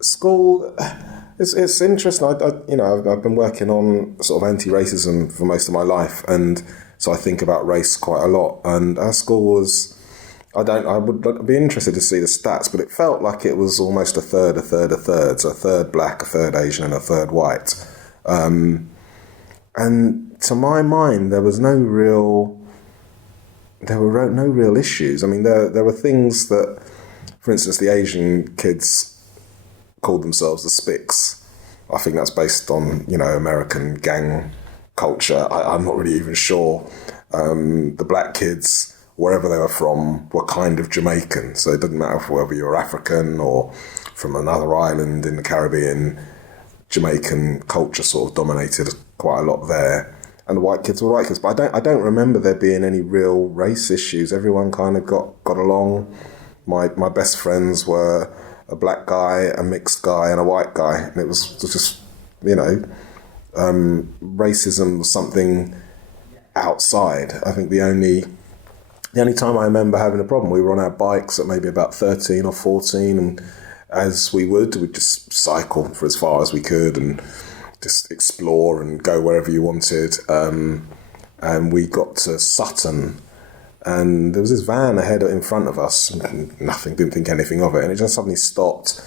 School, it's interesting. I've been working on sort of anti-racism for most of my life, and so I think about race quite a lot. And our school was, I would be interested to see the stats, but it felt like it was almost a third. So a third black, a third Asian, and a third white. And to my mind, there were no real issues. I mean, there were things that, for instance, the Asian kids called themselves the Spics. I think that's based on, American gang culture. I'm not really even sure. The black kids, wherever they were from, were kind of Jamaican. So it didn't matter whether you were African or from another island in the Caribbean. Jamaican culture sort of dominated quite a lot there. And the white kids were white kids. But I don't remember there being any real race issues. Everyone kind of got along. My best friends were a black guy, a mixed guy, and a white guy. And it was just, racism was something outside. I think the only time I remember having a problem, we were on our bikes at maybe about 13 or 14, and as we'd just cycle for as far as we could and just explore and go wherever you wanted. And we got to Sutton, and there was this van ahead in front of us, didn't think anything of it, and it just suddenly stopped.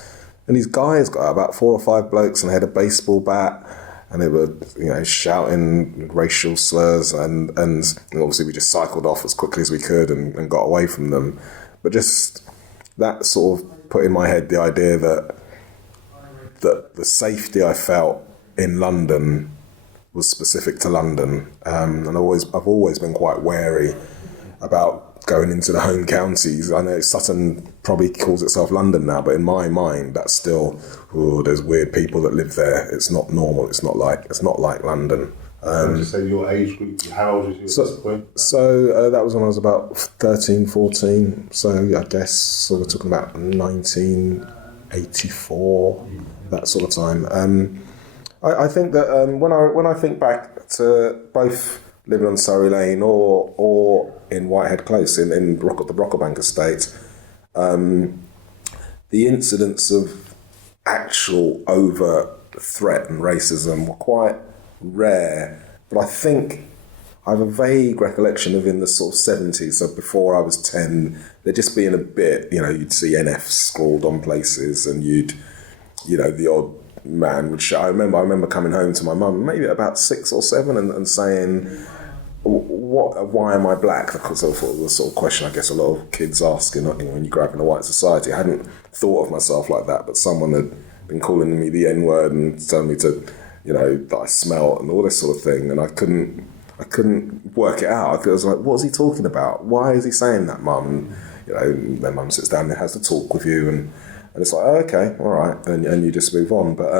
And these guys got out, about 4 or 5 blokes, and they had a baseball bat, and they were, shouting racial slurs, and obviously we just cycled off as quickly as we could and got away from them. But just that sort of put in my head the idea that the safety I felt in London was specific to London, and I've always been quite wary about going into the home counties. I know Sutton probably calls itself London now, but in my mind, that's still, there's weird people that live there. It's not normal. It's not like London. Just say your age group. How old was you at this point? So that was when I was about 13, 14. So I guess we're talking about 1984, that sort of time. I think that when I think back to both living on Surrey Lane or in Whitehead Close in the Brocklebank estate, the incidents of actual overt threat and racism were quite rare. But I think I have a vague recollection of in the sort of 70s, so before I was 10, there just being a bit, you'd see NF scrawled on places, and the odd man would shout. I remember coming home to my mum, maybe at about 6 or 7, and saying, why am I black? The sort of question I guess a lot of kids ask when you grow up in a white society. I hadn't thought of myself like that, but someone had been calling me the N-word and telling me to, that I smell and all this sort of thing, and I couldn't work it out. I was like, what's he talking about? Why is he saying that, Mum? And then Mum sits down and has to talk with you, and it's like, oh, okay, all right, and you just move on. But